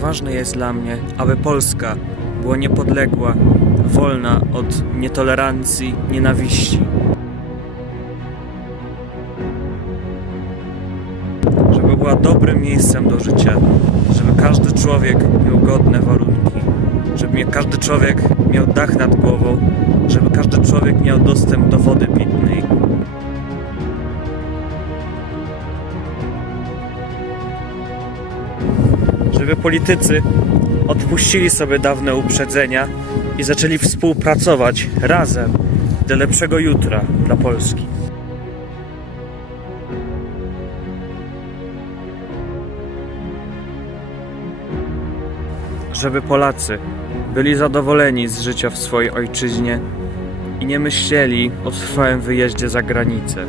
Ważne jest dla mnie, aby Polska była niepodległa, wolna od nietolerancji, nienawiści. Żeby była dobrym miejscem do życia, żeby każdy człowiek miał godne warunki, żeby każdy człowiek miał dach nad głową, żeby każdy człowiek miał dostęp do wody pitnej. Żeby politycy odpuścili sobie dawne uprzedzenia i zaczęli współpracować razem do lepszego jutra dla Polski. Żeby Polacy byli zadowoleni z życia w swojej ojczyźnie i nie myśleli o trwałym wyjeździe za granicę.